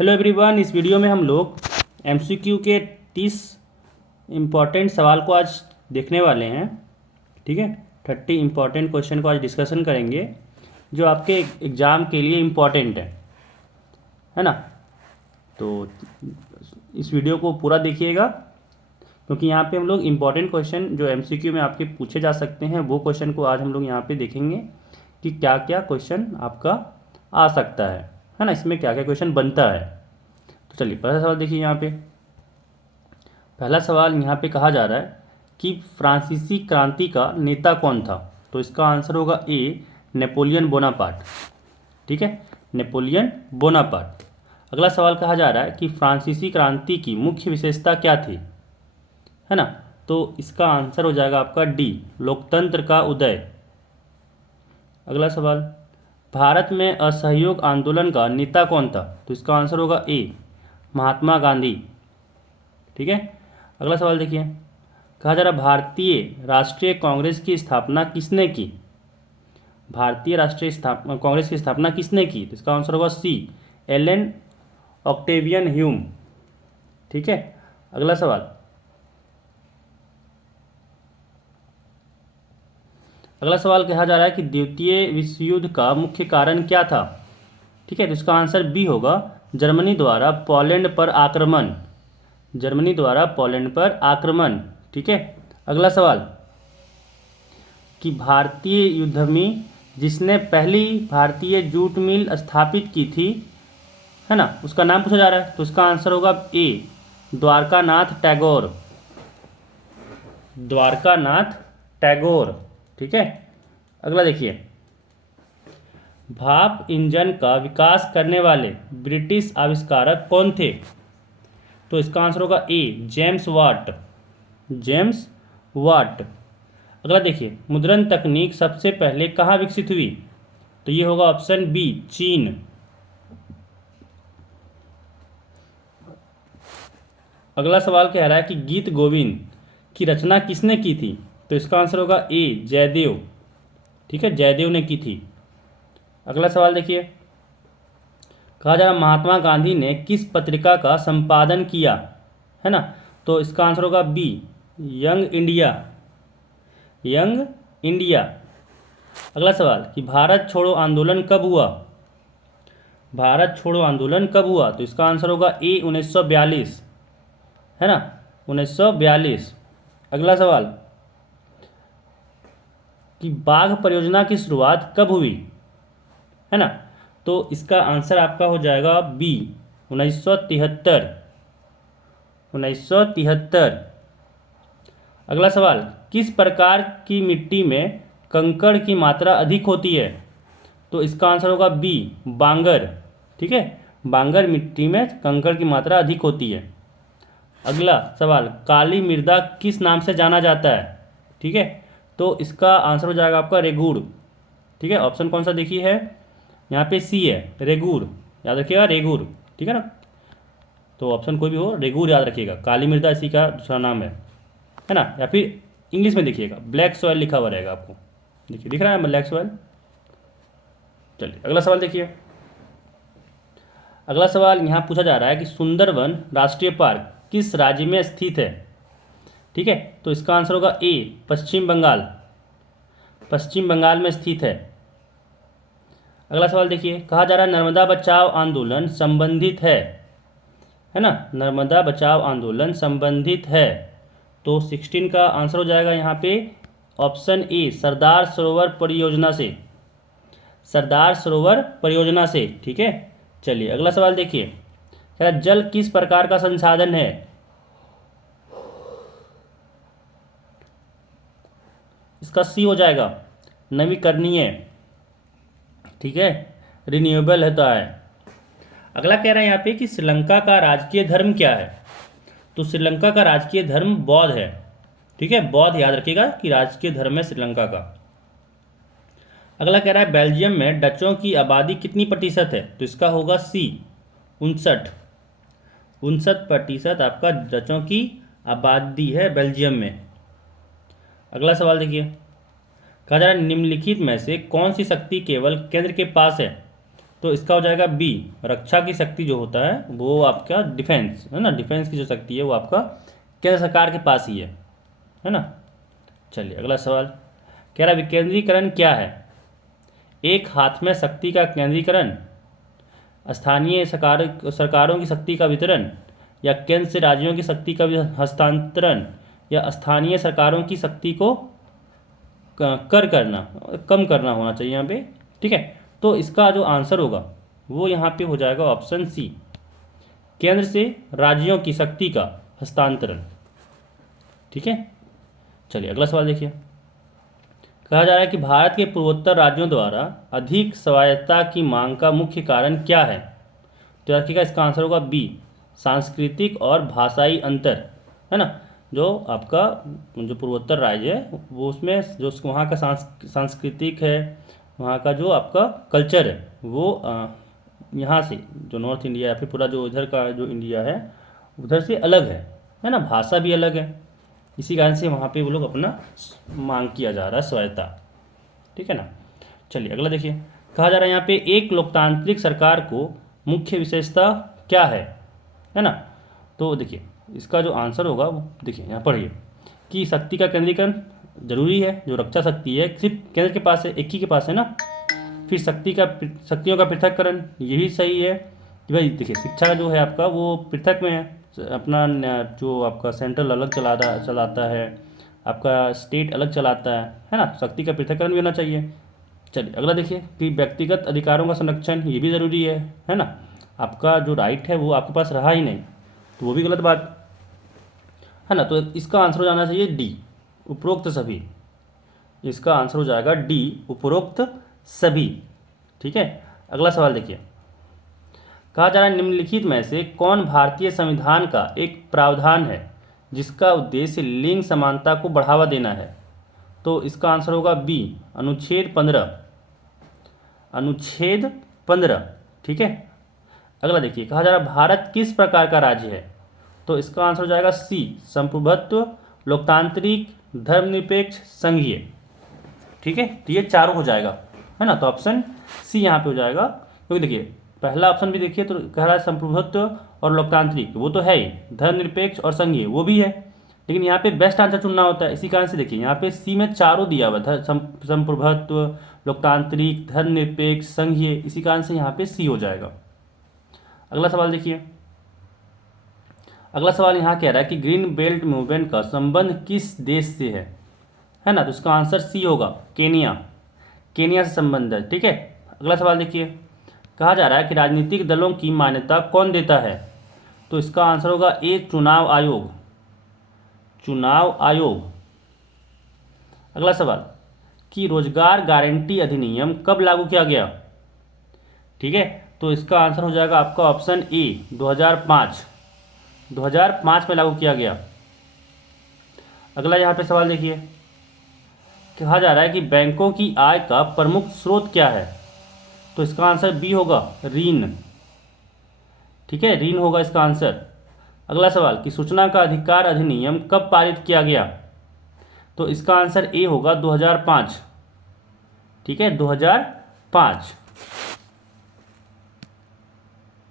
Hello everyone, इस video में हम लोग एमसीक्यू के 30 इम्पॉर्टेंट सवाल को आज देखने वाले हैं। ठीक है, 30 इम्पॉर्टेंट क्वेश्चन को आज डिस्कशन करेंगे जो आपके एग्ज़ाम के लिए इम्पॉर्टेंट है ना। तो इस वीडियो को पूरा देखिएगा क्योंकि यहाँ पे हम लोग इम्पॉर्टेंट क्वेश्चन जो एमसीक्यू में आपके पूछे जा सकते हैं वो क्वेश्चन को आज हम लोग यहाँ पे देखेंगे कि क्या क्या क्वेश्चन आपका आ सकता है ना, इसमें क्या क्या क्वेश्चन बनता है। तो चलिए पहला सवाल देखिए। यहाँ पे पहला सवाल यहाँ पे कहा जा रहा है कि फ्रांसीसी क्रांति का नेता कौन था। तो इसका आंसर होगा ए, नेपोलियन बोनापार्ट। ठीक है, नेपोलियन बोनापार्ट। अगला सवाल कहा जा रहा है कि फ्रांसीसी क्रांति की मुख्य विशेषता क्या थी, है ना। तो इसका आंसर हो जाएगा आपका डी, लोकतंत्र का उदय। अगला सवाल, भारत में असहयोग आंदोलन का नेता कौन था। तो इसका आंसर होगा ए, महात्मा गांधी। ठीक है, अगला सवाल देखिए। कहा जा रहा भारतीय राष्ट्रीय कांग्रेस की स्थापना किसने की। भारतीय राष्ट्रीय कांग्रेस की स्थापना किसने की। तो इसका आंसर होगा सी, एलन ऑक्टेवियन ह्यूम। ठीक है, अगला सवाल। अगला सवाल कहा जा रहा है कि द्वितीय विश्व युद्ध का मुख्य कारण क्या था। ठीक है, तो इसका आंसर बी होगा, जर्मनी द्वारा पोलैंड पर आक्रमण। जर्मनी द्वारा पोलैंड पर आक्रमण। ठीक है, अगला सवाल कि भारतीय युद्ध में जिसने पहली भारतीय जूट मिल स्थापित की थी, है ना, उसका नाम पूछा जा रहा है। तो इसका आंसर होगा ए, द्वारकानाथ टैगोर। द्वारकानाथ टैगोर। ठीक है, अगला देखिए। भाप इंजन का विकास करने वाले ब्रिटिश आविष्कारक कौन थे। तो इसका आंसर होगा ए, जेम्स वाट। James Watt. अगला देखिए, मुद्रण तकनीक सबसे पहले कहाँ विकसित हुई। तो ये होगा ऑप्शन बी, चीन। अगला सवाल कह रहा है कि गीत गोविंद की रचना किसने की थी। तो इसका आंसर होगा ए, जयदेव। ठीक है, जयदेव ने की थी। अगला सवाल देखिए। कहा जा रहा महात्मा गांधी ने किस पत्रिका का संपादन किया, है ना। तो इसका आंसर होगा B, young India. Young India. अगला सवाल कि भारत छोड़ो आंदोलन कब हुआ। भारत छोड़ो आंदोलन कब हुआ। तो इसका आंसर होगा ए, 1942, है ना, 1942। अगला सवाल कि बाघ परियोजना की शुरुआत कब हुई, है ना। तो इसका आंसर आपका हो जाएगा बी, 1973। 1973। अगला सवाल, किस प्रकार की मिट्टी में कंकड़ की मात्रा अधिक होती है। तो इसका आंसर होगा बी, बांगर। ठीक है, बांगर मिट्टी में कंकड़ की मात्रा अधिक होती है। अगला सवाल, काली मृदा किस नाम से जाना जाता है। ठीक है, तो इसका आंसर हो जाएगा आपका रेगूर। ठीक है, ऑप्शन कौन सा देखिए है यहाँ पे, सी है, रेगूर। याद रखिएगा, रेगूर। ठीक है ना, तो ऑप्शन कोई भी हो, रेगूर याद रखिएगा। काली मृदा इसी का दूसरा नाम है ना। या फिर इंग्लिश में देखिएगा, ब्लैक सॉइल लिखा हुआ रहेगा आपको। देखिए, दिख रहा है ब्लैक सॉइल। चलिए अगला सवाल देखिए। अगला सवाल यहाँ पूछा जा रहा है कि सुंदरवन राष्ट्रीय पार्क किस राज्य में स्थित है। ठीक है, तो इसका आंसर होगा ए, पश्चिम बंगाल। पश्चिम बंगाल में स्थित है। अगला सवाल देखिए। कहा जा रहा है नर्मदा बचाओ आंदोलन संबंधित है ना, नर्मदा बचाओ आंदोलन संबंधित है। तो 16 का आंसर हो जाएगा यहाँ पे ऑप्शन ए, सरदार सरोवर परियोजना से। सरदार सरोवर परियोजना से। ठीक है, चलिए अगला सवाल देखिए। कह रहा जल किस प्रकार का संसाधन है। इसका सी हो जाएगा, नवीकरणीय। ठीक है, रिन्यूएबल होता है। अगला कह रहा है यहाँ पे कि श्रीलंका का राजकीय धर्म क्या है। तो श्रीलंका का राजकीय धर्म बौद्ध है। ठीक है, बौद्ध याद रखिएगा कि राजकीय धर्म है श्रीलंका का। अगला कह रहा है बेल्जियम में डचों की आबादी कितनी प्रतिशत है। तो इसका होगा सी, 59। 59% आपका डचों की आबादी है बेल्जियम में। अगला सवाल देखिए। कहा जा रहा है निम्नलिखित में से कौन सी शक्ति केवल केंद्र के पास है। तो इसका हो जाएगा बी, रक्षा की शक्ति जो होता है वो आपका डिफेंस है ना, डिफेंस की जो शक्ति है वो आपका केंद्र सरकार के पास ही है ना। चलिए अगला सवाल कह रहा विकेंद्रीकरण क्या है? एक हाथ में शक्ति का केंद्रीकरण, स्थानीय सरकारों की शक्ति का वितरण, या केंद्र से राज्यों की शक्ति का हस्तांतरण, या स्थानीय सरकारों की शक्ति को कम करना होना चाहिए यहाँ पे। ठीक है, तो इसका जो आंसर होगा वो यहाँ पे हो जाएगा ऑप्शन सी, केंद्र से राज्यों की शक्ति का हस्तांतरण। ठीक है, चलिए अगला सवाल देखिए। कहा जा रहा है कि भारत के पूर्वोत्तर राज्यों द्वारा अधिक स्वायत्तता की मांग का मुख्य कारण क्या है? तो रखिएगा इसका आंसर होगा बी, सांस्कृतिक और भाषाई अंतर, है ना। जो आपका जो पूर्वोत्तर राज्य है वो उसमें जो वहाँ का सांस्कृतिक है, वहाँ का जो आपका कल्चर है वो यहाँ से जो नॉर्थ इंडिया या फिर पूरा जो इधर का जो इंडिया है उधर से अलग है ना, भाषा भी अलग है। इसी कारण से वहाँ पे वो लोग अपना मांग किया जा रहा है स्वायत्तता। ठीक है ना। चलिए अगला देखिए। कहा जा रहा है यहाँ पे एक लोकतांत्रिक सरकार को मुख्य विशेषता क्या है ना। तो देखिए इसका जो आंसर होगा वो देखिए यहाँ पढ़िए कि शक्ति का केंद्रीकरण जरूरी है, जो रक्षा शक्ति है सिर्फ केंद्र के पास है, एक ही के पास है ना। फिर शक्तियों का पृथककरण, ये भी सही है कि भाई देखिए शिक्षा जो है आपका वो पृथक में है, अपना जो आपका सेंट्रल अलग चलाता है, आपका स्टेट अलग चलाता है ना। शक्ति का पृथक्करण भी होना चाहिए। चलिए अगला देखिए कि व्यक्तिगत अधिकारों का संरक्षण, ये भी ज़रूरी है ना। आपका जो राइट है वो आपके पास रहा ही नहीं तो वो भी गलत बात है ना। तो इसका आंसर हो जाना चाहिए डी, उपरोक्त सभी। इसका आंसर हो जाएगा डी, उपरोक्त सभी। ठीक है, अगला सवाल देखिए। कहा जा रहा है निम्नलिखित में से कौन भारतीय संविधान का एक प्रावधान है जिसका उद्देश्य लिंग समानता को बढ़ावा देना है? तो इसका आंसर होगा बी, अनुच्छेद 15। अनुच्छेद 15। ठीक है, अगला देखिए। कहा जा रहा है भारत किस प्रकार का राज्य है? तो इसका आंसर हो जाएगा सी, संप्रभुत्व, लोकतांत्रिक, धर्मनिरपेक्ष, संघीय। ठीक है, तो ये चारों हो जाएगा है ना। तो ऑप्शन सी यहाँ पे हो जाएगा, क्योंकि देखिए पहला ऑप्शन भी देखिए तो कह रहा है संप्रभुत्व और लोकतांत्रिक, वो तो है ही, धर्मनिरपेक्ष और संघीय वो भी है, लेकिन यहाँ पे बेस्ट आंसर चुनना होता है। इसी कारण से देखिए यहाँ पे सी में चारों दिया हुआ है, संप्रभुत्व, लोकतांत्रिक, धर्मनिरपेक्ष, संघीय, इसी कारण से यहाँ पे सी हो जाएगा। अगला सवाल देखिए। अगला सवाल यहाँ कह रहा है कि ग्रीन बेल्ट मूवमेंट का संबंध किस देश से है ना। तो इसका आंसर सी होगा, केनिया। केनिया से संबंध है। ठीक है, अगला सवाल देखिए। कहा जा रहा है कि राजनीतिक दलों की मान्यता कौन देता है? तो इसका आंसर होगा ए, चुनाव आयोग। चुनाव आयोग। अगला सवाल कि रोजगार गारंटी अधिनियम कब लागू किया गया? ठीक है, तो इसका आंसर हो जाएगा आपका ऑप्शन ए, 2005। 2005 में लागू किया गया। अगला यहाँ पे सवाल देखिए। कहा जा रहा है कि बैंकों की आय का प्रमुख स्रोत क्या है? तो इसका आंसर बी होगा, ऋण। ठीक है, ऋण होगा इसका आंसर। अगला सवाल कि सूचना का अधिकार अधिनियम कब पारित किया गया? तो इसका आंसर ए होगा, 2005। ठीक है, 2005।